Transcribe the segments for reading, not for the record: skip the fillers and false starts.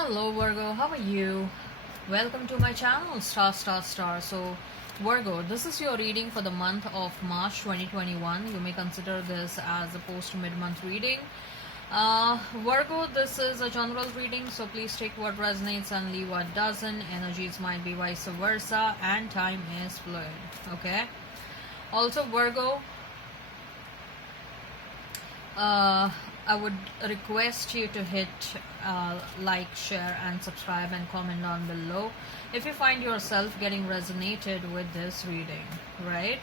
Hello Virgo, how are you? Welcome to my channel Star. So Virgo, this is your reading for the month of March 2021. You may consider this as a post mid-month reading. Virgo, this is a general reading, so please take what resonates and leave what doesn't. Energies might be vice versa and time is fluid. Okay. Also Virgo, I would request you to hit like, share and subscribe and comment down below if you find yourself getting resonated with this reading, right?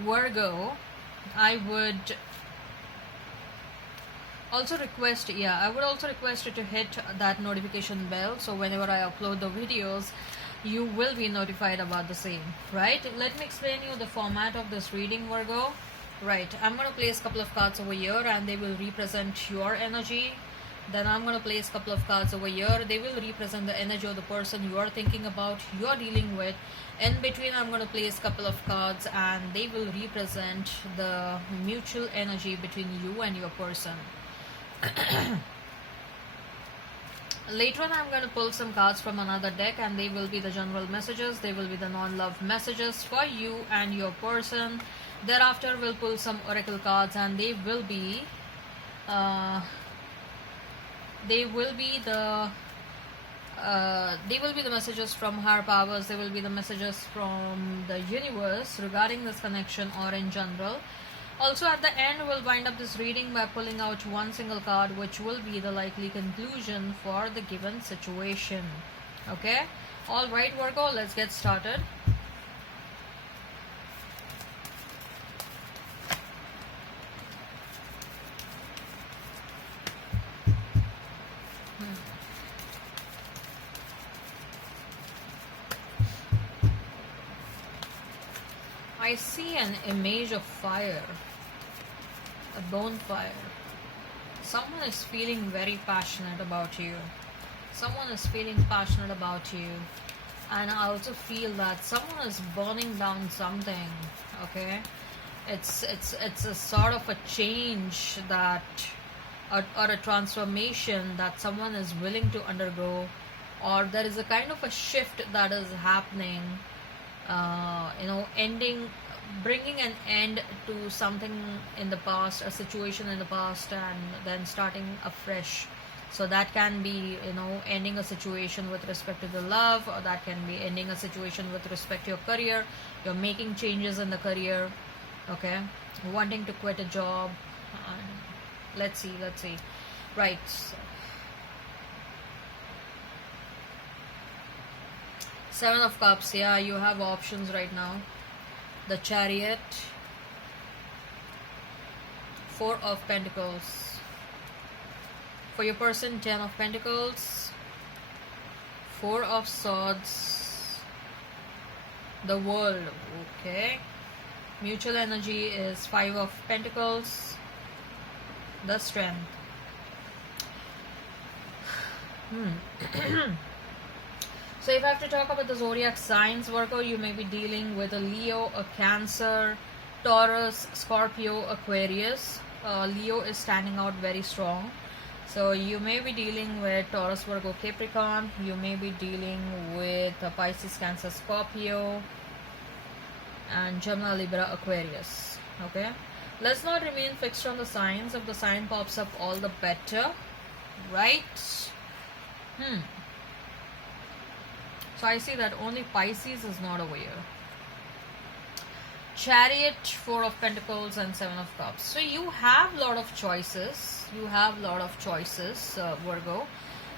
Virgo, I would also request you to hit that notification bell, so whenever I upload the videos you will be notified about the same, right? Let me explain you the format of this reading, Virgo. Right, I'm going to place a couple of cards over here and they will represent your energy. Then I'm going to place a couple of cards over here. They will represent the energy of the person you are thinking about, you are dealing with. In between, I'm going to place a couple of cards and they will represent the mutual energy between you and your person. Later on, I'm going to pull some cards from another deck and they will be the general messages. They will be the non-love messages for you and your person. Thereafter, we'll pull some oracle cards and they will be the messages from higher powers. They will be the messages from the universe regarding this connection or in general. Also at the end, we'll wind up this reading by pulling out one single card, which will be the likely conclusion for the given situation. Okay, all right Virgo, let's get started. I see an image of fire, a bonfire. Someone is feeling very passionate about you. Someone is feeling passionate about you. And I also feel that someone is burning down something, okay? It's a sort of a change that, or a transformation that someone is willing to undergo, or there is a kind of a shift that is happening. Bringing an end to something in the past, a situation in the past, and then starting afresh. So that can be, ending a situation with respect to the love, or that can be ending a situation with respect to your career. You're making changes in the career, okay? Wanting to quit a job. Let's see. Right. Seven of Cups, yeah, you have options right now. The Chariot, Four of Pentacles. For your person, 10 of Pentacles, Four of Swords, the World, okay. Mutual energy is Five of Pentacles, the Strength. So if I have to talk about the zodiac signs, Virgo, you may be dealing with a Leo, a Cancer, Taurus, Scorpio, Aquarius. Leo is standing out very strong. So you may be dealing with Taurus, Virgo, Capricorn. You may be dealing with Pisces, Cancer, Scorpio, and Gemini, Libra, Aquarius. Okay. Let's not remain fixed on the signs. If the sign pops up, all the better. Right? So I see that only Pisces is not over here. Chariot, Four of Pentacles, and Seven of Cups. So you have a lot of choices. Virgo.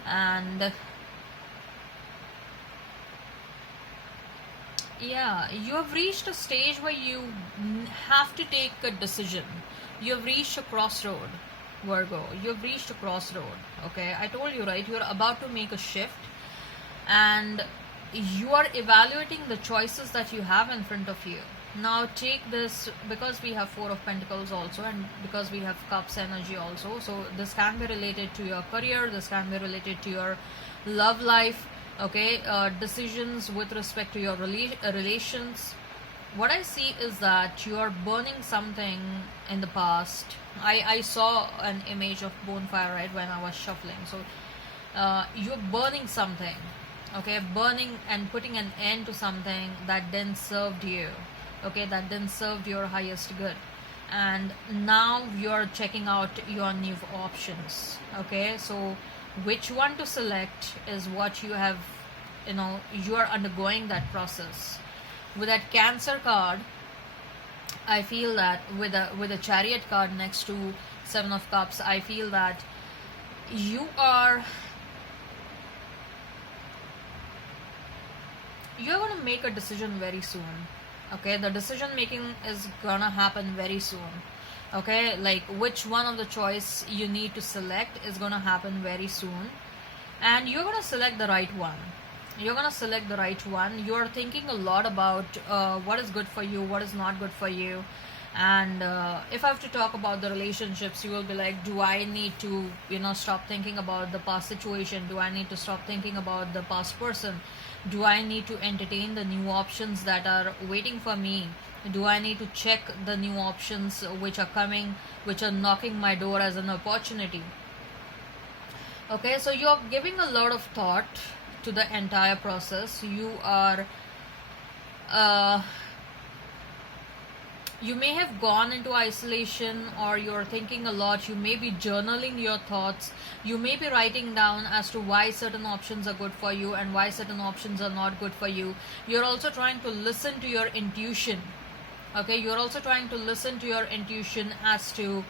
And yeah, you have reached a stage where you have to take a decision. You have reached a crossroad, Virgo. You have reached a crossroad. Okay, I told you, right? You are about to make a shift. And you are evaluating the choices that you have in front of you. Now take this, because we have Four of Pentacles also, and because we have Cups energy also, so this can be related to your career, this can be related to your love life, okay, decisions with respect to your relations, what I see is that you are burning something in the past. I saw an image of bonfire right when I was shuffling. So you're burning something, okay, burning and putting an end to something that then served you, okay, that then served your highest good, and now you're checking out your new options. Okay, so which one to select is what you have, you are undergoing that process. With that Cancer card, I feel that with a Chariot card next to Seven of Cups, I feel that you are you're going to make a decision very soon. Okay, the decision making is gonna happen very soon. Okay, like which one of the choice you need to select is gonna happen very soon, and you're gonna select the right one. You're thinking a lot about what is good for you, what is not good for you. And if I have to talk about the relationships, you will be like, do I need to stop thinking about the past situation? Do I need to stop thinking about the past person? Do I need to entertain the new options that are waiting for me? Do I need to check the new options which are coming, which are knocking my door as an opportunity? Okay, so you're giving a lot of thought to the entire process. You may have gone into isolation, or you're thinking a lot. You may be journaling your thoughts. You may be writing down as to why certain options are good for you and why certain options are not good for you. You're also trying to listen to your intuition. Okay, you're also trying to listen to your intuition as to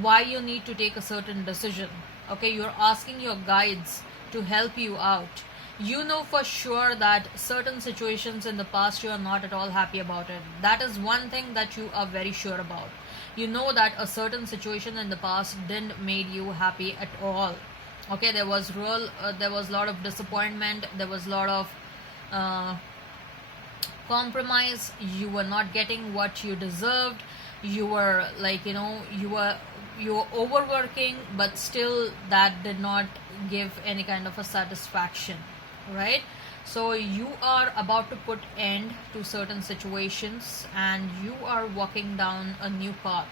why you need to take a certain decision. Okay, you're asking your guides to help you out. You know for sure that certain situations in the past you are not at all happy about it. That is one thing that you are very sure about. You know that a certain situation in the past didn't made you happy at all. Okay, there was a lot of disappointment. There was a lot of compromise. You were not getting what you deserved. You were like, you were overworking, but still that did not give any kind of a satisfaction, right? So you are about to put end to certain situations, and you are walking down a new path.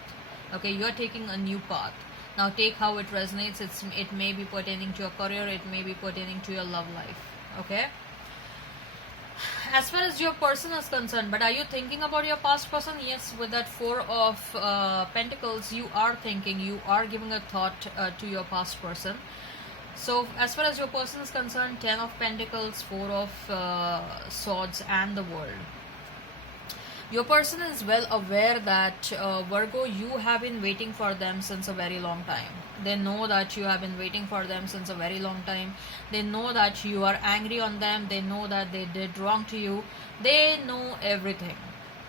Okay, you are taking a new path. Now take how it resonates. It may be pertaining to your career, it may be pertaining to your love life. Okay, as far as your person is concerned, but are you thinking about your past person? Yes, with that Four of Pentacles, you are thinking, you are giving a thought to your past person. So as far as your person is concerned, 10 of Pentacles, 4 of Swords, and the World. Your person is well aware that Virgo, you have been waiting for them since a very long time. They know that you have been waiting for them since a very long time. They know that you are angry on them. They know that they did wrong to you. They know everything.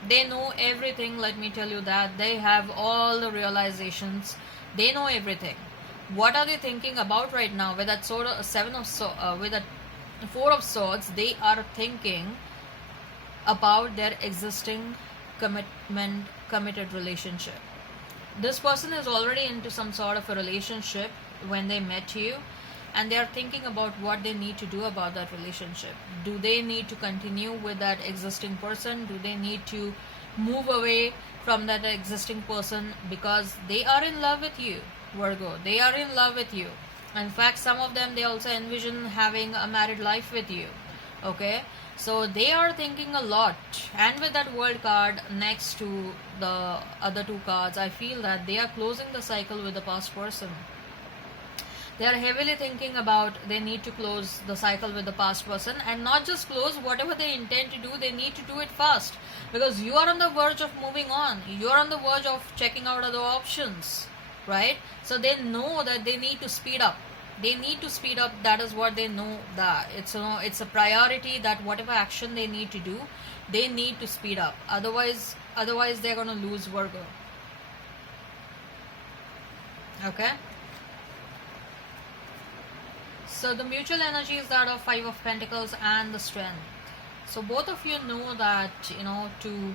They know everything. Let me tell you that they have all the realizations. They know everything. What are they thinking about right now? With that with that Four of Swords, they are thinking about their existing committed relationship. This person is already into some sort of a relationship when they met you, and they are thinking about what they need to do about that relationship. Do they need to continue with that existing person? Do they need to move away from that existing person because they are in love with you, Virgo? They are in love with you. In fact, some of them, they also envision having a married life with you. Okay, so they are thinking a lot. And with that World card next to the other two cards, I feel that they are closing the cycle with the past person. They are heavily thinking about they need to close the cycle with the past person, and not just close, whatever they intend to do, they need to do it fast, because you are on the verge of moving on. You are on the verge of checking out other options, right? So they know that they need to speed up. They need to speed up. That is what they know, that it's it's a priority, that whatever action they need to do, they need to speed up. Otherwise they're going to lose, Virgo. Okay, so the mutual energy is that of Five of Pentacles and the Strength. So both of you know that, to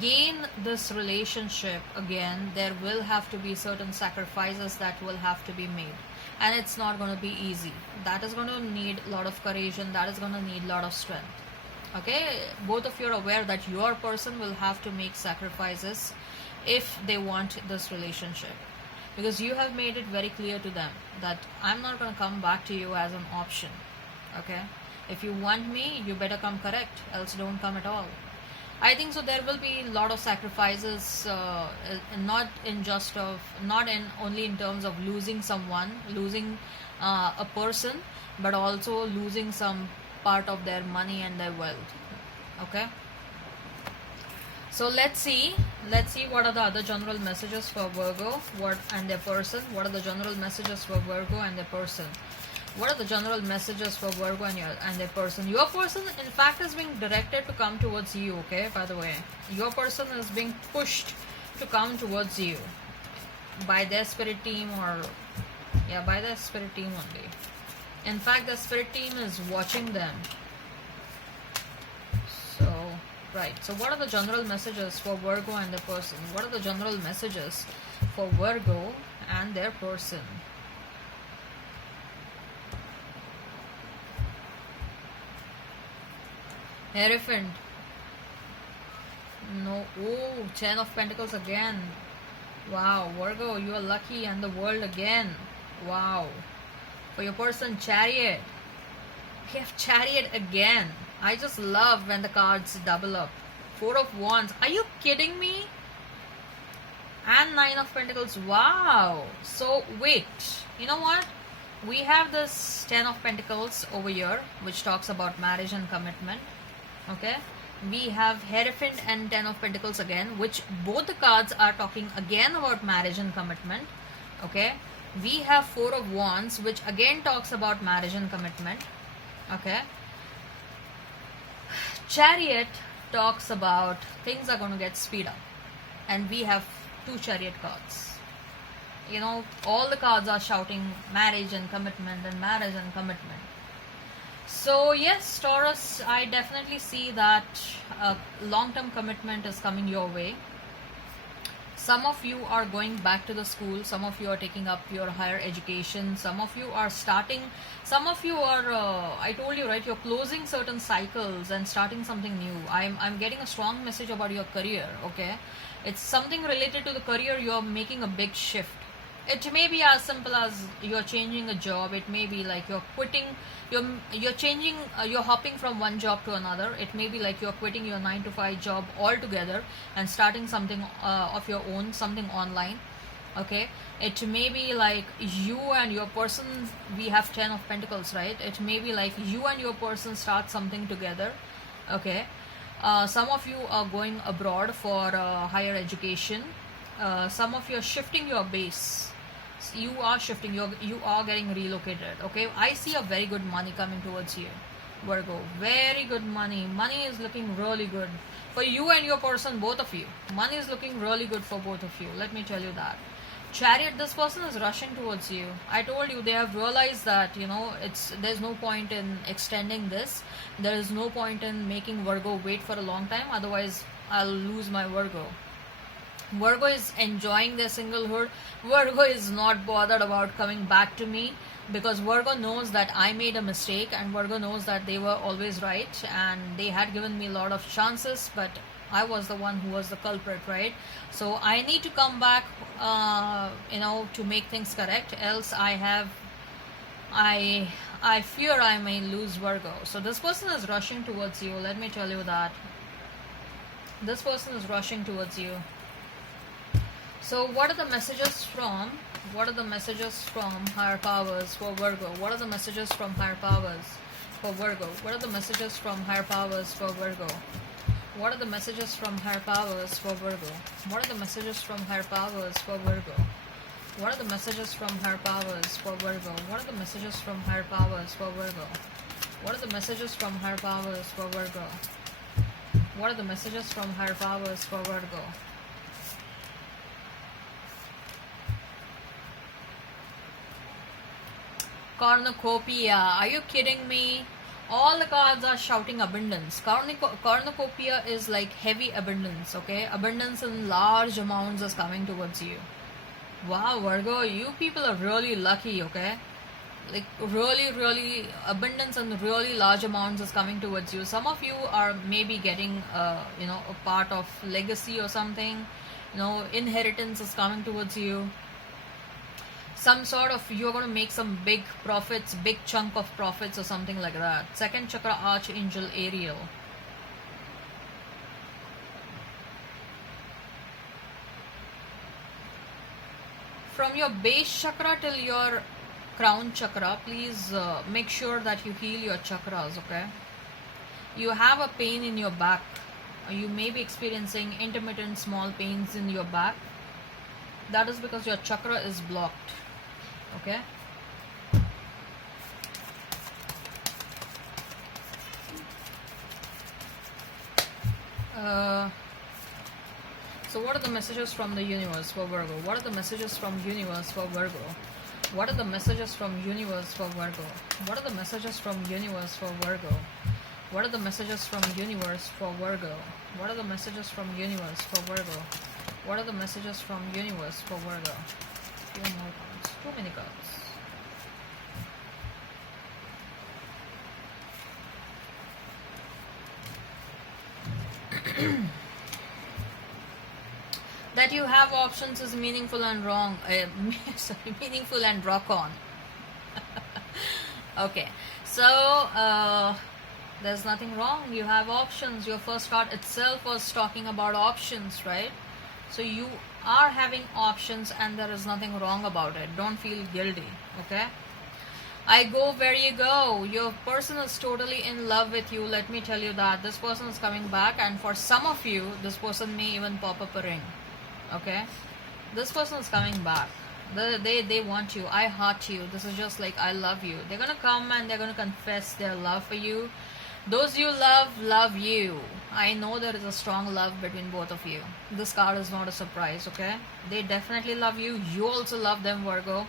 gain this relationship again, there will have to be certain sacrifices that will have to be made, and it's not going to be easy. That is going to need a lot of courage, and that is going to need a lot of strength. Okay, both of you are aware that your person will have to make sacrifices if they want this relationship, because you have made it very clear to them that I'm not going to come back to you as an option. Okay, if you want me, you better come correct, else don't come at all. I think so. There will be a lot of sacrifices, not in only in terms of losing someone, losing a person, but also losing some part of their money and their wealth. Okay. So let's see what are the other general messages for Virgo, and their person. What are the general messages for Virgo and their person? What are the general messages for Virgo and their person? Your person, in fact, is being directed to come towards you, okay? By the way, your person is being pushed to come towards you by their spirit team, or by their spirit team only. In fact, the spirit team is watching them. So, right. So, what are the general messages for Virgo and their person? What are the general messages for Virgo and their person? Hierophant. No. Oh, 10 of Pentacles again. Wow. Virgo, you are lucky, and the World again. Wow. For your person, Chariot. We have Chariot again. I just love when the cards double up. 4 of Wands. Are you kidding me? And 9 of Pentacles. Wow. So, wait. You know what? We have this 10 of Pentacles over here, which talks about marriage and commitment. Okay, we have Hierophant and 10 of Pentacles again, which both the cards are talking again about marriage and commitment. Okay, we have 4 of Wands, which again talks about marriage and commitment. Okay, Chariot talks about things are going to get speed up, and we have 2 Chariot cards. You know, all the cards are shouting marriage and commitment and marriage and commitment. So yes, Taurus, I definitely see that long-term commitment is coming your way. Some of you are going back to the school, some of you are taking up your higher education, some of you are starting, some of you are, I told you, right, you're closing certain cycles and starting something new. I'm getting a strong message about your career, okay? It's something related to the career. You're making a big shift. It may be as simple as you're changing a job. It may be like you're quitting, you're changing, you're hopping from one job to another. It may be like you're quitting your 9 to 5 job altogether and starting something of your own, something online. Okay, it may be like you and your person, we have 10 of Pentacles, right? It may be like you and your person start something together. Okay, some of you are going abroad for higher education. Some of you are shifting your base. You are shifting, you are getting relocated. Okay, I see a very good money coming towards you, Virgo. Very good money. Money is looking really good for you and your person, both of you. Money is looking really good for both of you, let me tell you that. Chariot, this person is rushing towards you. I told you, they have realized that, you know, there's no point in extending this. There is no point in making Virgo wait for a long time, otherwise I'll lose my Virgo. Virgo is enjoying their singlehood. Virgo is not bothered about coming back to me, because Virgo knows that I made a mistake, and Virgo knows that they were always right and they had given me a lot of chances, but I was the one who was the culprit, right? So I need to come back, you know, to make things correct, else I fear I may lose Virgo. So this person is rushing towards you, let me tell you that. This person is rushing towards you. So what are the messages from higher powers for Virgo? What are the messages from higher powers for Virgo? What are the messages from higher powers for Virgo? What are the messages from higher powers for Virgo? What are the messages from higher powers for Virgo? What are the messages from higher powers for Virgo? What are the messages from higher powers for Virgo? What are the messages from higher powers for Virgo? What are the messages from higher powers for Virgo? Cornucopia. Are you kidding me? All the cards are shouting abundance. Cornucopia is like heavy abundance, okay? Abundance in large amounts is coming towards you. Wow, Virgo, you people are really lucky, okay? like really abundance and really large amounts is coming towards you. Some of you are maybe getting a part of legacy or something, inheritance is coming towards you. Some sort of, you're going to make some big profits, big chunk of profits or something like that. Second chakra, Archangel Ariel. From your base chakra till your crown chakra, please make sure that you heal your chakras, okay? You have a pain in your back. You may be experiencing intermittent small pains in your back. That is because your chakra is blocked, okay? So what are the messages from the universe for Virgo? What are the messages from universe for Virgo? What are the messages from universe for Virgo? What are the messages from universe for Virgo? What are the messages from universe for Virgo? What are the messages from universe for Virgo? What are the messages from universe for Virgo? Few more cards. Too many cards. That you have options is meaningful and wrong. Sorry, meaningful and rock on. Okay, so there's nothing wrong. You have options. Your first card itself was talking about options, right? So you are having options and there is nothing wrong about it. Don't feel guilty, okay? I go where you go. Your person is totally in love with you. Let me tell you that. This person is coming back, and for some of you, this person may even pop up a ring. Okay? This person is coming back. They want you. I heart you. This is just like I love you. They're gonna come and they're gonna confess their love for you. Those you love you. I know there is a strong love between both of you. This card is not a surprise, okay? They definitely love you. You also love them, Virgo.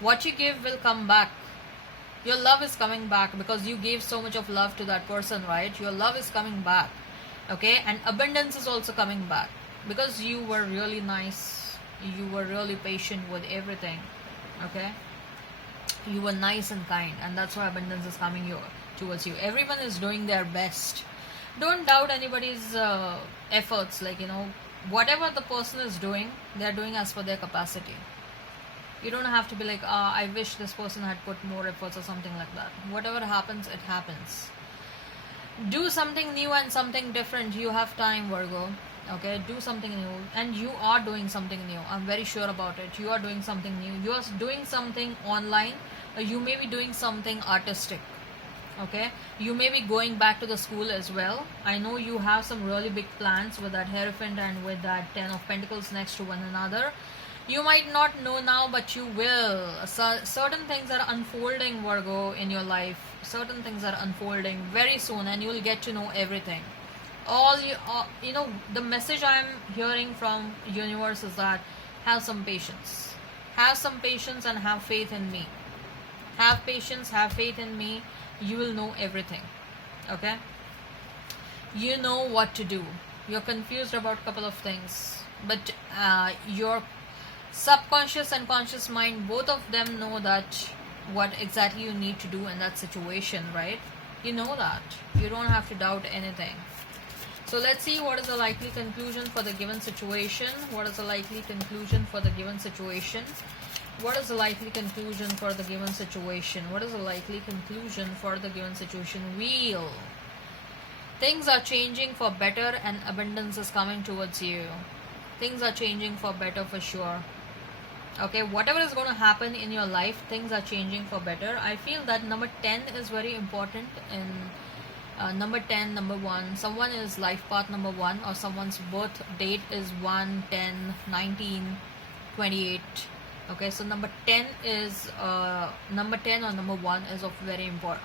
What you give will come back. Your love is coming back because you gave so much of love to that person, right? Your love is coming back, okay? And abundance is also coming back because you were really nice. You were really patient with everything, okay? You were nice and kind, and that's why abundance is coming towards you. Everyone is doing their best. Don't doubt anybody's efforts. Like, whatever the person is doing, they're doing as per their capacity. You don't have to be like, I wish this person had put more efforts or something like that. Whatever happens, it happens. Do something new and something different. You have time, Virgo. Okay, do something new. And you are doing something new. I'm very sure about it. You are doing something new. You are doing something online. You may be doing something artistic. Okay, you may be going back to the school as well. I know you have some really big plans with that Hierophant and with that Ten of Pentacles next to one another. You might not know now, but you will. Certain things are unfolding, Virgo, in your life. Certain things are unfolding very soon, and you will get to know everything. The message I'm hearing from universe is that have some patience. Have some patience and have faith in me. Have patience, have faith in me. You will know everything. Okay? You know what to do. You're confused about a couple of things, but your subconscious and conscious mind, both of them know that what exactly you need to do in that situation, right? You know that. You don't have to doubt anything. So let's see what is the likely conclusion for the given situation. What is the likely conclusion for the given situation? What is the likely conclusion for the given situation? What is the likely conclusion for the given situation? Wheel. Things are changing for better and abundance is coming towards you. Things are changing for better for sure. Okay, whatever is going to happen in your life, things are changing for better. I feel that number 10 is very important. In number 10, number 1, someone is life path number 1, or someone's birth date is 1, 10, 19, 28. Okay, so number 10 is number 10 or number 1 is of very important,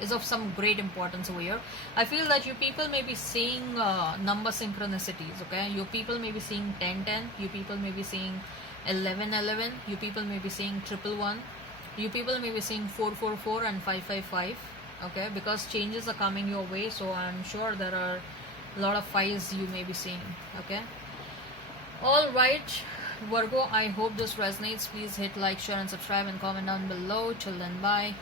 is of some great importance over here. I feel that you people may be seeing number synchronicities. Okay, you people may be seeing 10, 10. You people may be seeing 11, 11. You people may be seeing 111. You people may be seeing 444 and 555. Okay, because changes are coming your way, so I'm sure there are a lot of 5s you may be seeing. Okay, all right. Virgo, I hope this resonates. Please hit like, share and subscribe and comment down below. Till then, bye.